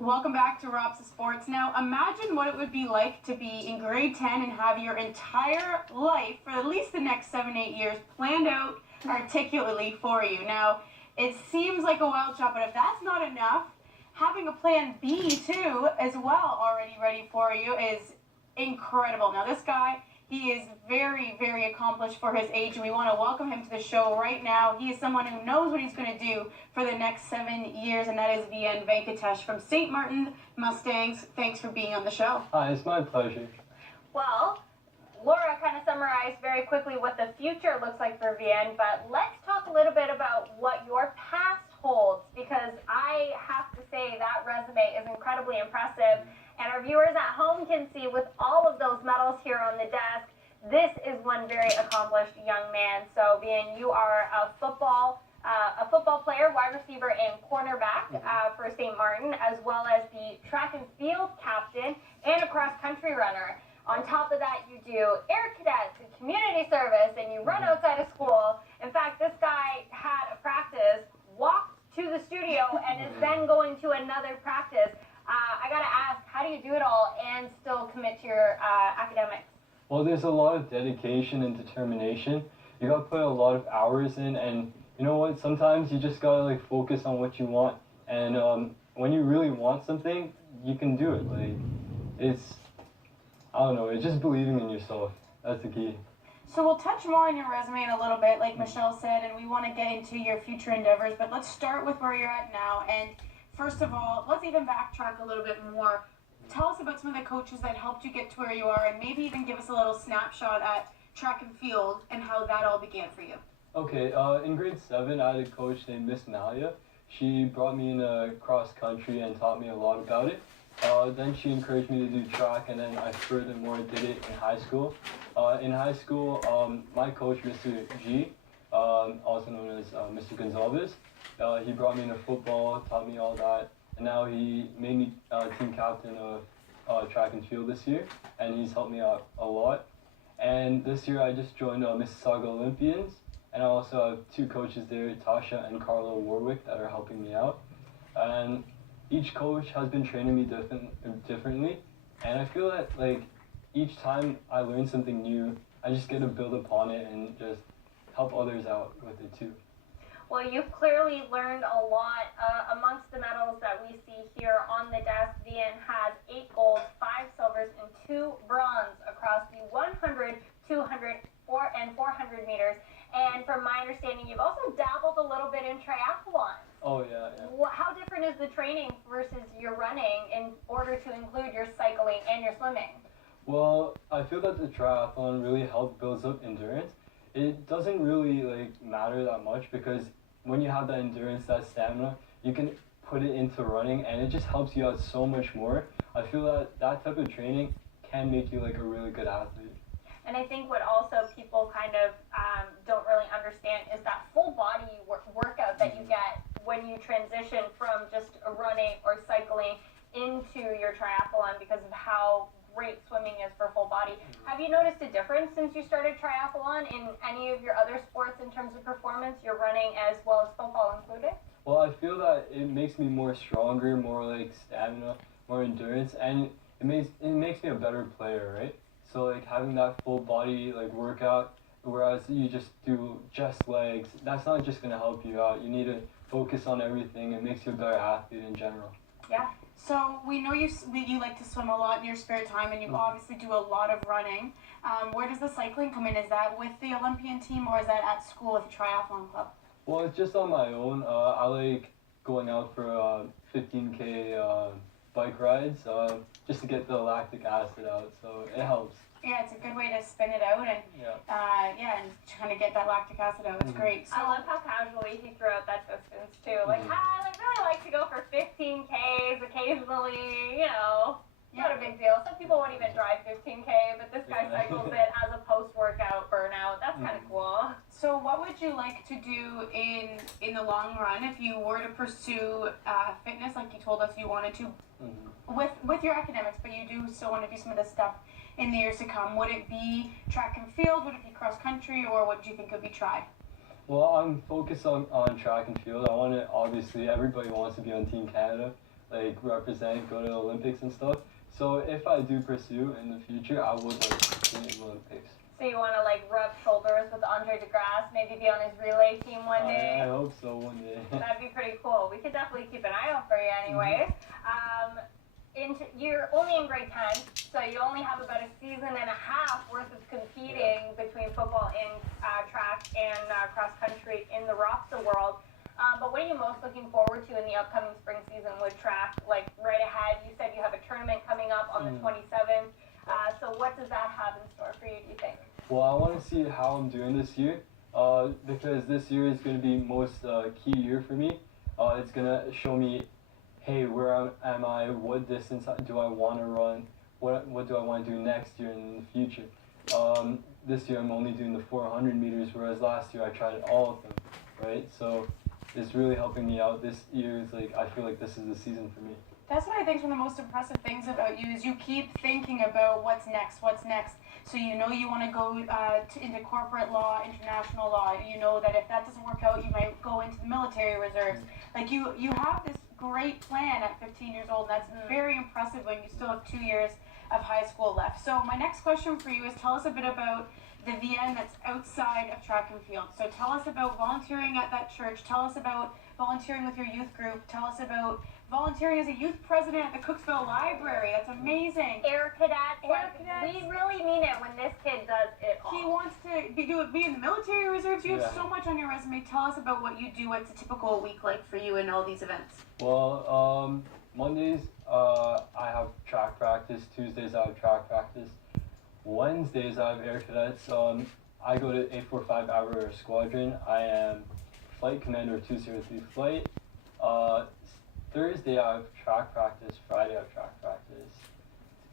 Welcome back to Ropssaa Sports. Now, imagine what it would be like to be in grade 10 and have your entire life, for at least the next 7-8 years, planned out articulately for you. Now, it seems like a wild shot, but if that's not enough, having a plan B, too, as well, already ready for you is incredible. Now, this guy, he is very, very accomplished for his age, and we want to welcome him to the show right now. He is someone who knows what he's going to do for the next 7 years, and that is VN Venkatesh from St. Martin Mustangs. Thanks for being on the show. Hi, it's my pleasure. Well, Laura kind of summarized very quickly what the future looks like for VN, but let's talk a little bit about what your past holds, because I have to say that resume is incredibly impressive. And our viewers at home can see with all of those medals here on the desk, this is one very accomplished young man. So, being you are a football player, wide receiver, and cornerback for St. Martin, as well as the track and field captain and a cross-country runner. On top of that, you do air cadets and community service, and you run outside of school. In fact, this guy had a practice, walked to the studio, and is then going to another practice. I gotta ask, how do you do it all and still commit to your academics? Well, there's a lot of dedication and determination. You gotta put a lot of hours in, and you know what? Sometimes you just gotta like focus on what you want. And when you really want something, you can do it. Like I don't know. It's just believing in yourself. That's the key. So we'll touch more on your resume in a little bit, like Michelle said, and we want to get into your future endeavors. But let's start with where you're at now. And first of all, let's even backtrack a little bit more. Tell us about some of the coaches that helped you get to where you are, and maybe even give us a little snapshot at track and field and how that all began for you. Okay, in grade 7, I had a coach named Miss Malia. She brought me into cross country and taught me a lot about it. Then she encouraged me to do track, and then I furthermore did it in high school. In high school, my coach, Mr. G, also known as Mr. Gonzalez, he brought me into football, taught me all that, and now he made me team captain of track and field this year, and he's helped me out a lot. And this year I just joined Mississauga Olympians, and I also have 2 coaches there, Tasha and Carlo Warwick, that are helping me out. And each coach has been training me differently, and I feel that like each time I learn something new, I just get to build upon it and just help others out with it too. Well, you've clearly learned a lot. Amongst the medals that we see here on the desk, VN has 8 golds, 5 silvers, and 2 bronze across the 100, 200, and 400 meters. And from my understanding, you've also dabbled a little bit in triathlon. Oh, yeah. How different is the training versus your running in order to include your cycling and your swimming? Well, I feel that the triathlon really helped build up endurance. It doesn't really like matter that much because when you have that endurance, that stamina, you can put it into running, and it just helps you out so much more. I feel that that type of training can make you like a really good athlete. And I think what also people kind of don't really understand is that full body workout that you get when you transition from just running or cycling into your triathlon because of how great swimming is for full body. Have you noticed a difference since you started triathlon in any of your other sports in terms of performance, your running as well as football included? Well, I feel that it makes me more stronger, more like stamina, more endurance, and it makes me a better player, right? So like having that full body like workout, whereas you just do just legs, that's not just gonna help you out. You need to focus on everything. It makes you a better athlete in general. Yeah. So we know you like to swim a lot in your spare time, and you obviously do a lot of running. Where does the cycling come in? Is that with the Olympian team, or is that at school with the triathlon club? Well, it's just on my own. I like going out for 15K bike rides just to get the lactic acid out, so it helps. Yeah, it's a good way to spin it out and and trying to get that lactic acid out. It's great. So, I love how casually he threw out that distance too. Like, I really like to go for 15Ks occasionally, you know. Not a big deal. Some people won't even drive 15K, but this guy cycles it as a post-workout burnout. That's kind of cool. So what would you like to do in the long run if you were to pursue fitness like you told us you wanted to with your academics, but you do still want to do some of this stuff in the years to come? Would it be track and field? Would it be cross country? Or what do you think would be tried? Well, I'm focused on track and field. I want to, obviously, everybody wants to be on Team Canada, like represent, go to the Olympics and stuff. So if I do pursue in the future, I would like to compete in the Olympics. So you want to like rub shoulders with Andre DeGrasse, maybe be on his relay team one day? I hope so one day. That'd be pretty cool. We could definitely keep an eye out for you anyways. You're only in grade 10, so you only have about a season and a half worth of competing between football and track and cross country in the Ropssaa world. But what are you most looking forward to in the upcoming spring season with track? Like right ahead, you said you have a tournament coming up on the 27th. So what does that have in store for you, do you think? Well, I want to see how I'm doing this year because this year is going to be most key year for me. It's going to show me, hey, where am I? What distance do I want to run? What do I want to do next year and in the future? This year I'm only doing the 400 meters, whereas last year I tried all of them, right? So it's really helping me out. This year is like, I feel like this is the season for me. That's what I think is one of the most impressive things about you is you keep thinking about what's next. So you know you want to go into corporate law, international law. You know that if that doesn't work out, you might go into the military reserves. Like you have this great plan at 15 years old. And that's very impressive when you still have 2 years of high school left. So my next question for you is tell us a bit about the VN that's outside of track and field. So tell us about volunteering at that church. Tell us about volunteering with your youth group. Tell us about volunteering as a youth president at the Cooksville Library. That's amazing. Air Cadet. Cadets. We really mean it when this kid does it all. He wants to be in the military reserves. You have so much on your resume. Tell us about what you do. What's a typical week like for you in all these events? Well, Mondays I have track practice. Tuesdays I have track practice. Wednesdays I have Air Cadets. I go to 845 Air Squadron. I am Flight Commander of 203 Flight. Thursday I have track practice. Friday I have track practice.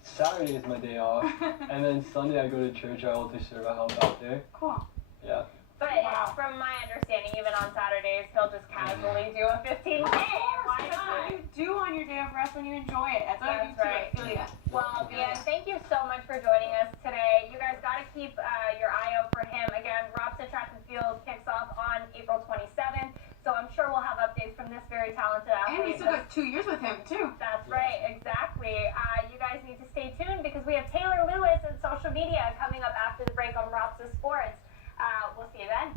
Saturday is my day off. And then Sunday I go to church. I alter serve. I help out there. Cool. Yeah. But from my understanding, even on Saturdays, he'll just casually do a 15K. Why That's not? what you do on your day of rest when you enjoy it. That's what I do too. right. I feel you. Well, Dan, thank you so much for joining us today. You guys got to keep your eye out for him. Again, Ropssaa Track and Field kicks off on April 27th. So I'm sure we'll have updates from this very talented athlete. And we still got 2 years with him too. That's right, exactly. You guys need to stay tuned because we have Taylor Lewis and social media coming up after the break on Ropssaa Sports. We'll see you then.